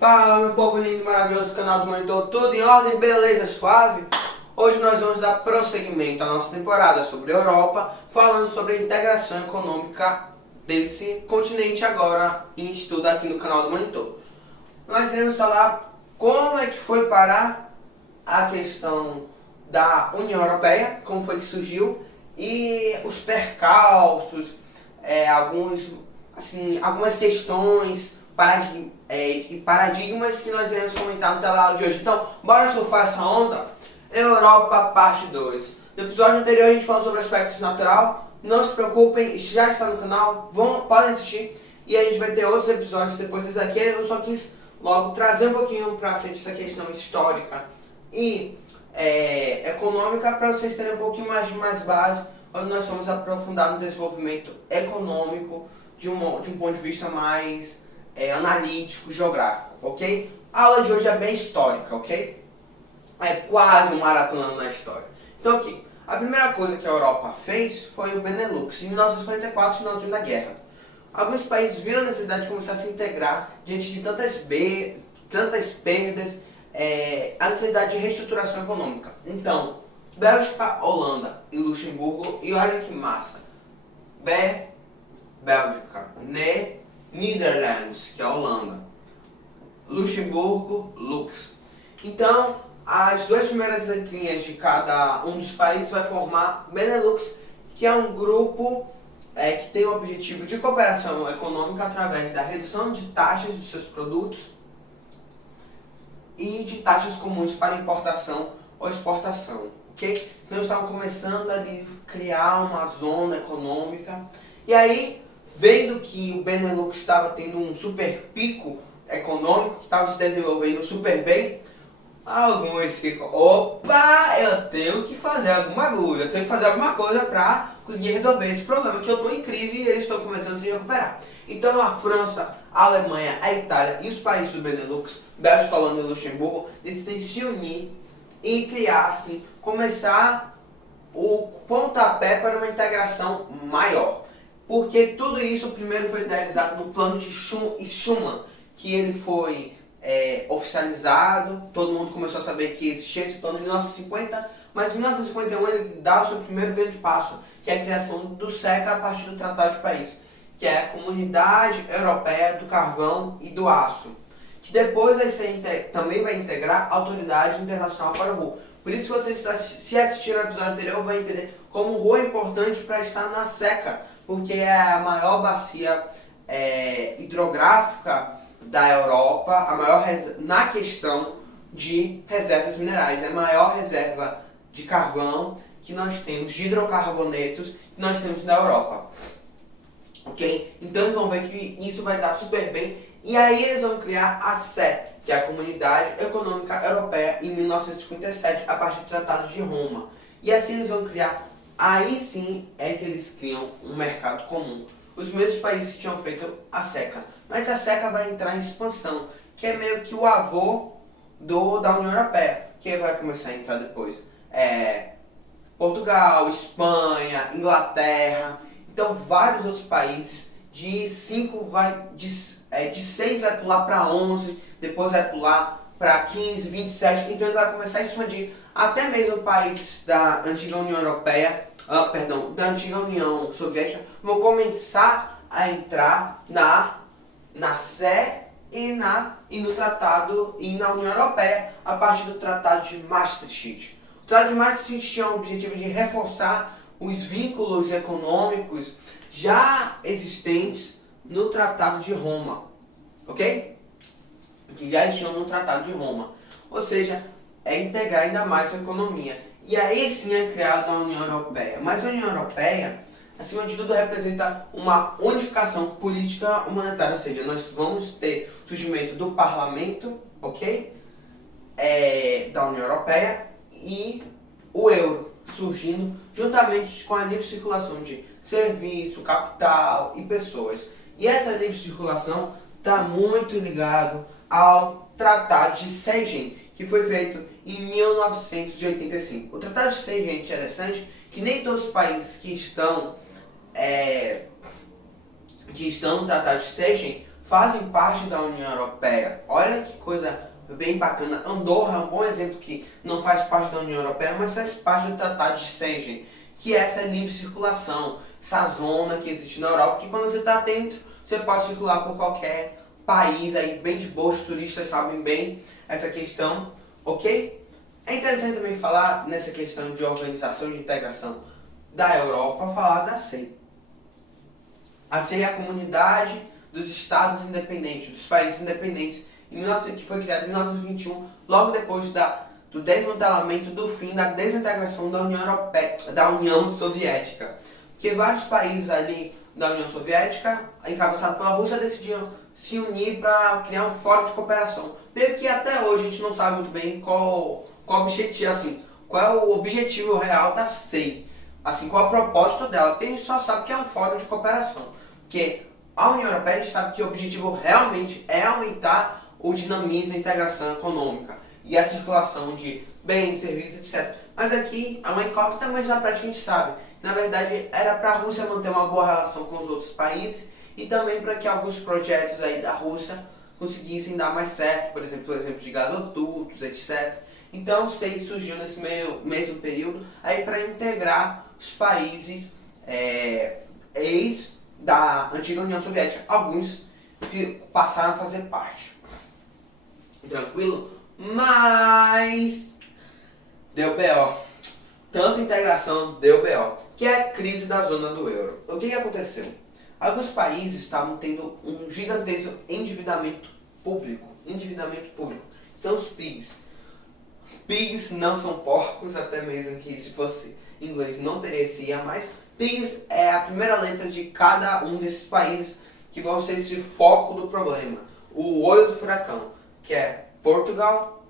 Fala, meu povo lindo e maravilhoso do canal do Monitor, tudo em ordem, beleza, suave? Hoje nós vamos dar prosseguimento à nossa temporada sobre a Europa, falando sobre a integração econômica desse continente agora em estudo aqui no canal do Monitor. Nós iremos falar como é que foi parar a questão da União Europeia, como foi que surgiu, e os percalços, algumas questões, paradigmas que nós iremos comentar no tela de hoje. Então, bora surfar essa onda? Europa, parte 2. No episódio anterior a gente falou sobre aspectos natural. Não se preocupem, já está no canal, podem assistir. E a gente vai ter outros episódios depois desse aqui. Eu só quis logo trazer um pouquinho para frente essa questão histórica e econômica, para vocês terem um pouquinho mais base quando nós vamos aprofundar no desenvolvimento econômico de um ponto de vista mais analítico, geográfico, ok? A aula de hoje é bem histórica, ok? É quase um maratona na história. Então aqui, a primeira coisa que a Europa fez foi o Benelux, em 1944, finalzinho da guerra. Alguns países viram a necessidade de começar a se integrar diante de tantas perdas, a necessidade de reestruturação econômica. Então, Bélgica, Holanda e Luxemburgo, e olha que massa, Bélgica, Netherlands, que é a Holanda, Luxemburgo, Lux. Então, as duas primeiras letrinhas de cada um dos países vai formar Benelux, que é um grupo que tem o objetivo de cooperação econômica através da redução de taxas dos seus produtos e de taxas comuns para importação ou exportação, ok? Então, eles estavam começando a criar uma zona econômica, e aí, vendo que o Benelux estava tendo um super pico econômico, que estava se desenvolvendo super bem, alguns ficam, opa, eu tenho que fazer alguma coisa para conseguir resolver esse problema, que eu estou em crise e eles estão começando a se recuperar. Então a França, a Alemanha, a Itália e os países do Benelux, Bélgica, Holanda e Luxemburgo, decidem se unir e criar, assim, começar o pontapé para uma integração maior. Porque tudo isso primeiro foi idealizado no plano de Schuman, que ele foi oficializado, todo mundo começou a saber que existia esse plano em 1950, mas em 1951 ele dá o seu primeiro grande passo, que é a criação do SECA a partir do Tratado de Paris, que é a Comunidade Europeia do Carvão e do Aço, que depois também vai integrar a Autoridade Internacional para o Ruhr. Por isso, se vocês assistiram ao episódio anterior, vão entender como o Ruhr é importante para estar na SECA, porque é a maior bacia hidrográfica da Europa, a maior na questão de reservas minerais, é a maior reserva de carvão que nós temos, de hidrocarbonetos, que nós temos na Europa. Ok? Então eles vão ver que isso vai dar super bem, e aí eles vão criar a CE, que é a Comunidade Econômica Europeia, em 1957, a partir do Tratado de Roma. E assim eles vão criar, aí sim é que eles criam um mercado comum. Os mesmos países que tinham feito a SECA. Mas a SECA vai entrar em expansão, que é meio que o avô da União Europeia, que vai começar a entrar depois. Portugal, Espanha, Inglaterra, então vários outros países, de 6 vai pular para 11, depois vai pular para 15, 27, então ele vai começar a expandir até mesmo países da antiga União Europeia, da antiga União Soviética, vão começar a entrar na CE e no Tratado e na União Europeia a partir do Tratado de Maastricht. O Tratado de Maastricht tinha o objetivo de reforçar os vínculos econômicos já existentes no Tratado de Roma, ok? Que já existiam no Tratado de Roma, ou seja, integrar ainda mais a economia. E aí sim é criada a União Europeia. Mas a União Europeia, acima de tudo, representa uma unificação política monetária, ou seja, nós vamos ter o surgimento do parlamento, ok? Da União Europeia, e o euro surgindo juntamente com a livre circulação de serviço, capital e pessoas. E essa livre circulação está muito ligado ao Tratado de Schengen, que foi feito em 1985. O Tratado de Schengen é interessante que nem todos os países que estão no Tratado de Schengen fazem parte da União Europeia. Olha que coisa bem bacana. Andorra é um bom exemplo que não faz parte da União Europeia, mas faz parte do Tratado de Schengen, que é essa livre circulação, essa zona que existe na Europa, que quando você está dentro, você pode circular por qualquer país aí, bem de boa, os turistas sabem bem essa questão, ok? É interessante também falar nessa questão de organização de integração da Europa, falar da CEI. A CEI é a Comunidade dos Estados Independentes, dos Países Independentes, que foi criada em 1921, logo depois do desmantelamento do fim da desintegração da União Europeia, da União Soviética. Porque vários países ali da União Soviética, encabeçados pela Rússia, decidiram se unir para criar um fórum de cooperação. Meio que até hoje a gente não sabe muito bem qual o objetivo, assim, qual é o objetivo real da CEI, assim, qual é o propósito dela, porque a gente só sabe que é um fórum de cooperação. Porque a União Europeia, a gente sabe que o objetivo realmente é aumentar o dinamismo, a integração econômica e a circulação de bens, serviços, etc. Mas aqui é uma incógnita, mas na prática a gente sabe. Na verdade, era para a Rússia manter uma boa relação com os outros países e também para que alguns projetos aí da Rússia conseguissem dar mais certo, por exemplo, o exemplo de gasodutos, etc. Então, o CEI surgiu nesse mesmo período aí para integrar os países ex da antiga União Soviética. Alguns passaram a fazer parte. Tranquilo? Mas deu BO. Tanta integração deu BO, que é a crise da zona do euro. O que aconteceu? Alguns países estavam tendo um gigantesco endividamento público. São os PIGs. PIGs não são porcos, até mesmo que se fosse em inglês não teria esse I a mais. PIGs é a primeira letra de cada um desses países que vão ser esse foco do problema. O olho do furacão, que é Portugal,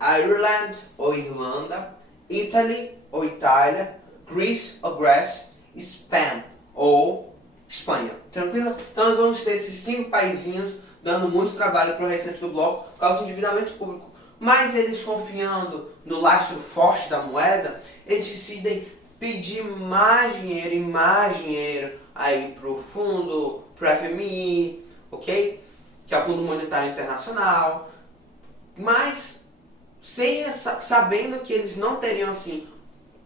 Ireland ou Irlanda, Italy ou Itália, Greece ou Grécia, Spain ou Espanha. Tranquilo? Então nós vamos ter esses 5 paizinhos dando muito trabalho para o restante do bloco por causa do endividamento público. Mas eles, confiando no lastro forte da moeda, eles decidem pedir mais dinheiro aí para o fundo, para o FMI, ok? Que é o Fundo Monetário Internacional, mas sabendo que eles não teriam assim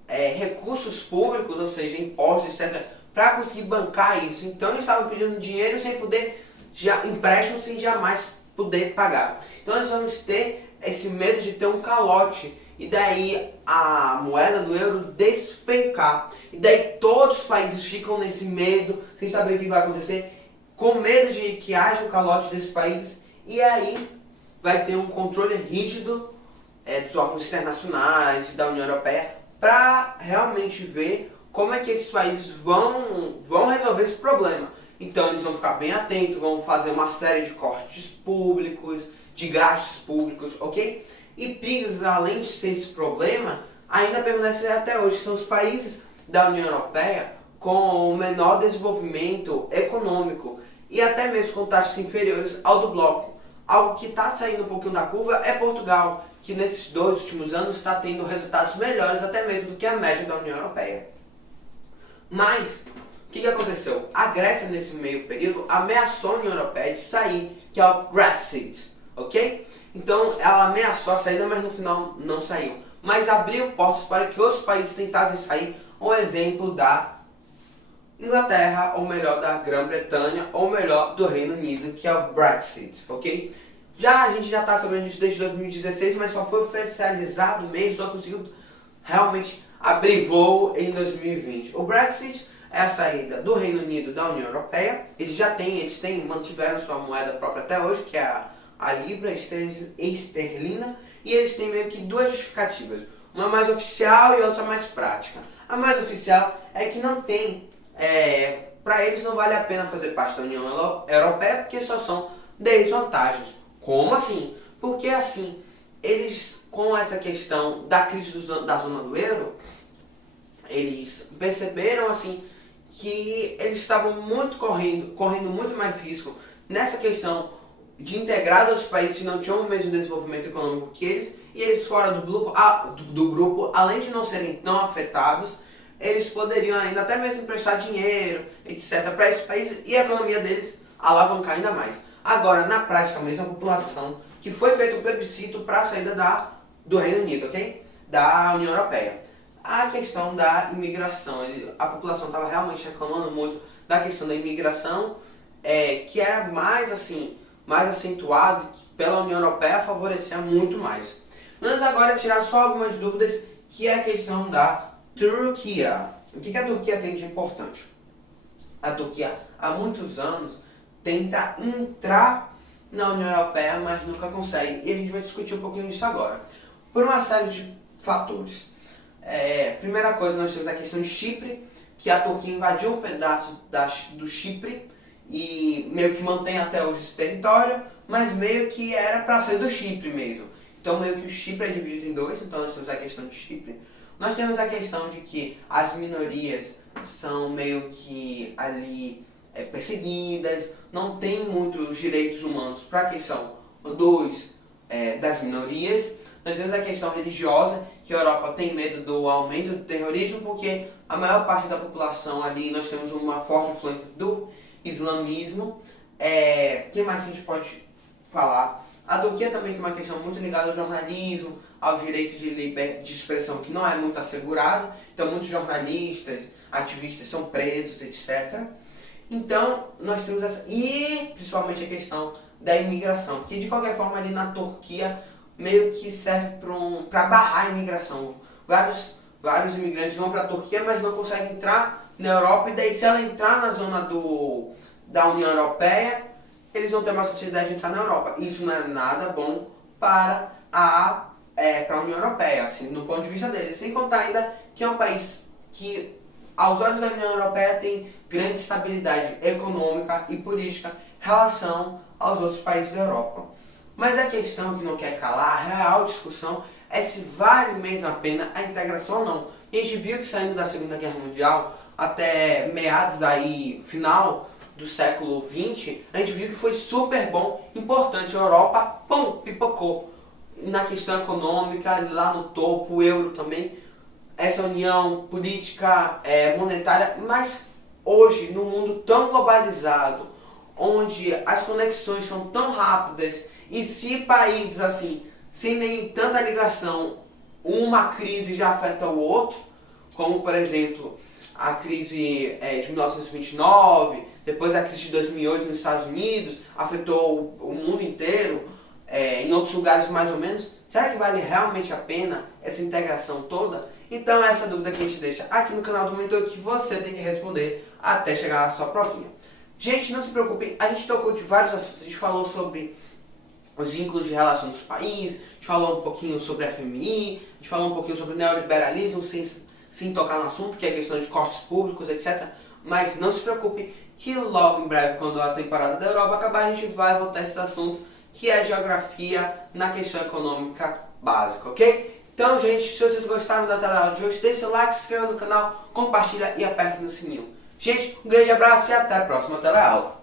recursos públicos, ou seja, impostos, etc., para conseguir bancar isso. Então eles estavam pedindo dinheiro sem poder, empréstimo sem jamais poder pagar. Então nós vamos ter esse medo de ter um calote e daí a moeda do euro despencar. E daí todos os países ficam nesse medo, sem saber o que vai acontecer, com medo de que haja um calote desses países, e aí vai ter um controle rígido dos órgãos internacionais, da União Europeia, para realmente ver como é que esses países vão resolver esse problema. Então eles vão ficar bem atentos, vão fazer uma série de cortes públicos, de gastos públicos, ok? E PIGs, além de ser esse problema, ainda permanecem até hoje. São os países da União Europeia com o menor desenvolvimento econômico e até mesmo com taxas inferiores ao do bloco. Algo que está saindo um pouquinho da curva é Portugal, que nesses 2 últimos anos está tendo resultados melhores até mesmo do que a média da União Europeia. Mas, o que aconteceu? A Grécia, nesse meio período, ameaçou a União Europeia de sair, que é o Brexit, ok? Então, ela ameaçou a saída, mas no final não saiu. Mas abriu portas para que outros países tentassem sair, um exemplo da Inglaterra, ou melhor, da Grã-Bretanha, ou melhor, do Reino Unido, que é o Brexit, ok? A gente já está sabendo disso desde 2016, mas só foi oficializado mesmo, só conseguiu realmente abrir voo em 2020. O Brexit é a saída do Reino Unido da União Europeia. Eles mantiveram sua moeda própria até hoje, que é a libra esterlina, e eles têm meio que 2 justificativas, uma mais oficial e outra mais prática. A mais oficial é que não tem, para eles não vale a pena fazer parte da União Europeia, porque só são desvantagens. Como assim? Porque assim, eles, com essa questão da crise da zona do euro, eles perceberam assim que eles estavam correndo muito mais risco nessa questão de integrar os países que não tinham o mesmo desenvolvimento econômico que eles, e eles fora do grupo, além de não serem tão afetados, eles poderiam ainda até mesmo emprestar dinheiro, etc., para esses países e a economia deles alavancar ainda mais. Agora, na prática mesmo, a população que foi feito o plebiscito para a saída do Reino Unido, ok? Da União Europeia. A questão da imigração, a população estava realmente reclamando muito da questão da imigração, que era mais acentuado, que pela União Europeia favorecia muito mais. Vamos agora tirar só algumas dúvidas, que é a questão da Turquia. O que a Turquia tem de importante? A Turquia, há muitos anos, tenta entrar na União Europeia, mas nunca consegue. E a gente vai discutir um pouquinho disso agora. Por uma série de fatores. Primeira coisa, nós temos a questão de Chipre, que a Turquia invadiu um pedaço do Chipre e meio que mantém até hoje esse território, mas meio que era para sair do Chipre mesmo. Então meio que o Chipre é dividido em dois, então nós temos a questão de Chipre. Nós temos a questão de que as minorias são meio que ali perseguidas, não tem muitos direitos humanos para a questão das minorias. Nós temos a questão religiosa, que a Europa tem medo do aumento do terrorismo, porque a maior parte da população ali, nós temos uma forte influência do islamismo. Que mais a gente pode falar? A Turquia também tem uma questão muito ligada ao jornalismo, ao direito de expressão, que não é muito assegurado. Então muitos jornalistas, ativistas são presos, etc. Então nós temos e principalmente a questão da imigração, que de qualquer forma ali na Turquia meio que serve para barrar a imigração. Vários imigrantes vão para a Turquia, mas não conseguem entrar na Europa, e daí se ela entrar na zona da União Europeia, eles vão ter uma facilidade de entrar na Europa. Isso não é nada bom para a União Europeia, assim, no ponto de vista deles. Sem contar ainda que é um país que, aos olhos da União Europeia, tem grande estabilidade econômica e política em relação aos outros países da Europa. Mas a questão que não quer calar, a real discussão, é se vale mesmo a pena a integração ou não. E a gente viu que saindo da Segunda Guerra Mundial até meados final do século XX, a gente viu que foi super bom, importante. A Europa, pipocou na questão econômica, lá no topo, o euro também, essa união política, monetária. Mas hoje, no mundo tão globalizado, onde as conexões são tão rápidas, e se países assim, sem nem tanta ligação, uma crise já afeta o outro, como por exemplo a crise de 1929, depois a crise de 2008 nos Estados Unidos, afetou o mundo inteiro, em outros lugares mais ou menos. Será que vale realmente a pena essa integração toda? Então essa dúvida que a gente deixa aqui no canal do Monitor, que você tem que responder até chegar à sua provinha. Gente, não se preocupem, a gente tocou de vários assuntos. A gente falou sobre os vínculos de relação dos países, a gente falou um pouquinho sobre a FMI, a gente falou um pouquinho sobre o neoliberalismo, sem tocar no assunto, que é a questão de cortes públicos, etc. Mas não se preocupe, que logo em breve, quando a temporada da Europa acabar, a gente vai voltar a esses assuntos, que é a geografia na questão econômica básica, ok? Então, gente, se vocês gostaram da tela de hoje, deixe seu like, se inscreva no canal, compartilha e aperte no sininho. Gente, um grande abraço e até a próxima teleaula.